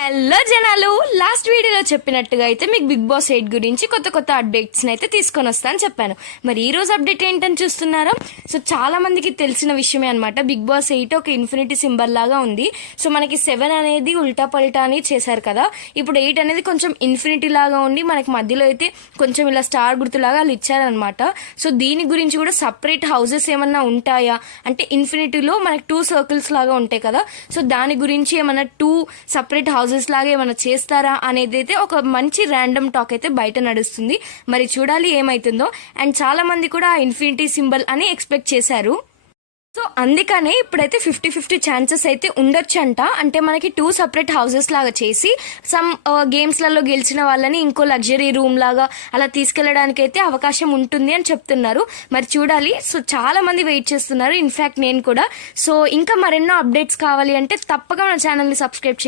Hello జనాలు, last వీడియోలో చెప్పినట్టుగా అయితే మీకు బిగ్ బాస్ 8 గురించి కొత్త కొత్త అప్డేట్స్ అయితే తీసుకొని వస్తా అని చెప్పాను. మరి ఈ రోజు అప్డేట్ ఏంటని చూస్తున్నారా? సో చాలా మందికి తెలిసిన విషయమే అనమాట. బిగ్ బాస్ 8 ఒక ఇన్ఫినిటీ సింబల్ లాగా ఉంది. సో మనకి 7 అనేది ఉల్టా పల్టా అని చేశారు కదా, ఇప్పుడు 8 అనేది కొంచెం ఇన్ఫినిటీ లాగా ఉండి మనకి మధ్యలో అయితే కొంచెం ఇలా స్టార్ గుర్తులాగా వాళ్ళు ఇచ్చారనమాట. సో దీని గురించి కూడా సపరేట్ హౌసెస్ ఏమన్నా ఉంటాయా అంటే, ఇన్ఫినిటీలో మనకి 2 సర్కిల్స్ లాగా ఉంటాయి కదా, సో దాని గురించి ఏమన్నా 2 సపరేట్ హౌసెస్ లాగా ఏమైనా చేస్తారా అనేది అయితే ఒక మంచి ర్యాండమ్ టాక్ అయితే బయట నడుస్తుంది. మరి చూడాలి ఏమైతుందో. అండ్ చాలా మంది కూడా ఇన్ఫినిటీ సింబల్ అని ఎక్స్పెక్ట్ చేశారు. సో అందుకనే ఇప్పుడైతే 50-50 ఛాన్సెస్ అయితే ఉండొచ్చంట. అంటే మనకి 2 సపరేట్ హౌసెస్ లాగా చేసి సమ్ గేమ్స్లలో గెలిచిన వాళ్ళని ఇంకో లగ్జరీ రూమ్ లాగా అలా తీసుకెళ్లడానికి అయితే అవకాశం ఉంటుంది అని చెప్తున్నారు. మరి చూడాలి. సో చాలా మంది వెయిట్ చేస్తున్నారు, ఇన్ఫాక్ట్ నేను కూడా. సో ఇంకా మరెన్నో అప్డేట్స్ కావాలి అంటే తప్పక మన ఛానల్ని సబ్స్క్రైబ్ చేయండి.